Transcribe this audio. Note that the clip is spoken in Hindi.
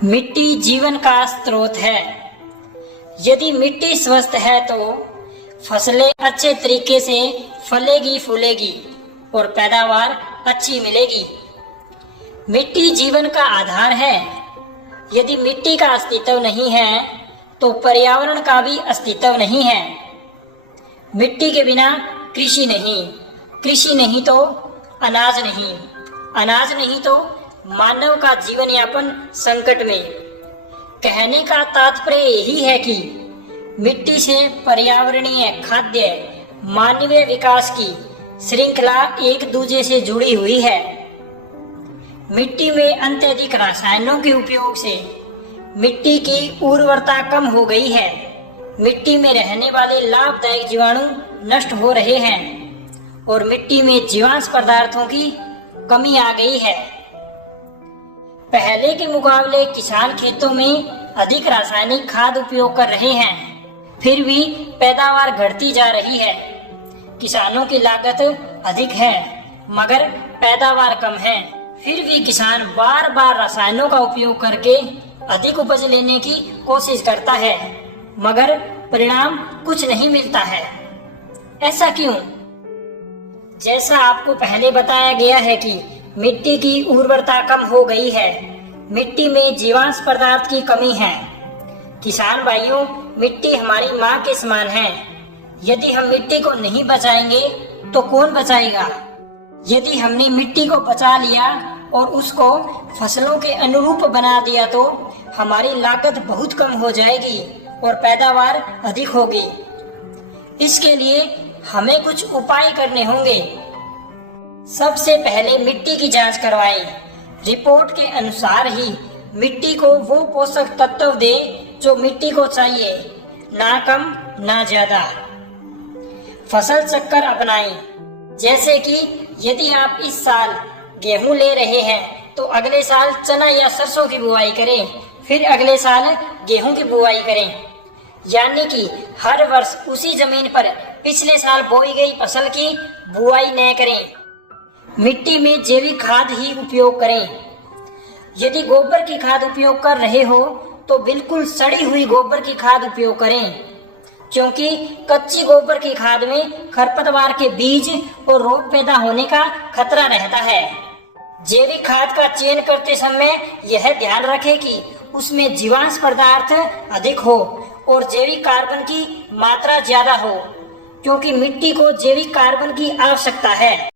मिट्टी जीवन का स्रोत है। यदि मिट्टी स्वस्थ है तो फसलें अच्छे तरीके से फलेगी फूलेगी और पैदावार अच्छी मिलेगी। मिट्टी जीवन का आधार है। यदि मिट्टी का अस्तित्व नहीं है तो पर्यावरण का भी अस्तित्व नहीं है। मिट्टी के बिना कृषि नहीं, कृषि नहीं तो अनाज नहीं, अनाज नहीं तो मानव का जीवन यापन संकट में। कहने का तात्पर्य यही है कि मिट्टी से पर्यावरणीय, खाद्य, मानवीय विकास की श्रृंखला एक दूसरे से जुड़ी हुई है। मिट्टी में अत्यधिक रसायनों के उपयोग से मिट्टी की उर्वरता कम हो गई है। मिट्टी में रहने वाले लाभदायक जीवाणु नष्ट हो रहे हैं और मिट्टी में जीवांश पदार्थों की कमी आ गई है। पहले के मुकाबले किसान खेतों में अधिक रासायनिक खाद उपयोग कर रहे हैं, फिर भी पैदावार घटती जा रही है। किसानों की लागत अधिक है मगर पैदावार कम है, फिर भी किसान बार बार रसायनों का उपयोग करके अधिक उपज लेने की कोशिश करता है मगर परिणाम कुछ नहीं मिलता है। ऐसा क्यों? जैसा आपको पहले बताया गया है कि मिट्टी की उर्वरता कम हो गई है, मिट्टी में जीवांश पदार्थ की कमी है। किसान भाइयों, मिट्टी हमारी माँ के समान है। यदि हम मिट्टी को नहीं बचाएंगे तो कौन बचाएगा? यदि हमने मिट्टी को बचा लिया और उसको फसलों के अनुरूप बना दिया तो हमारी लागत बहुत कम हो जाएगी और पैदावार अधिक होगी। इसके लिए हमें कुछ उपाय करने होंगे। सबसे पहले मिट्टी की जांच करवाएं। रिपोर्ट के अनुसार ही मिट्टी को वो पोषक तत्व दे जो मिट्टी को चाहिए, ना कम ना ज्यादा। फसल चक्कर अपनाएं। जैसे कि यदि आप इस साल गेहूं ले रहे हैं तो अगले साल चना या सरसों की बुआई करें, फिर अगले साल गेहूं की बुआई करें। यानी कि हर वर्ष उसी जमीन पर पिछले साल बोई गई फसल की बुआई न करें। मिट्टी में जैविक खाद ही उपयोग करें। यदि गोबर की खाद उपयोग कर रहे हो तो बिल्कुल सड़ी हुई गोबर की खाद उपयोग करें, क्योंकि कच्ची गोबर की खाद में खरपतवार के बीज और रोग पैदा होने का खतरा रहता है। जैविक खाद का चयन करते समय यह ध्यान रखें कि उसमें जीवांश पदार्थ अधिक हो और जैविक कार्बन की मात्रा ज्यादा हो, क्योंकि मिट्टी को जैविक कार्बन की आवश्यकता है।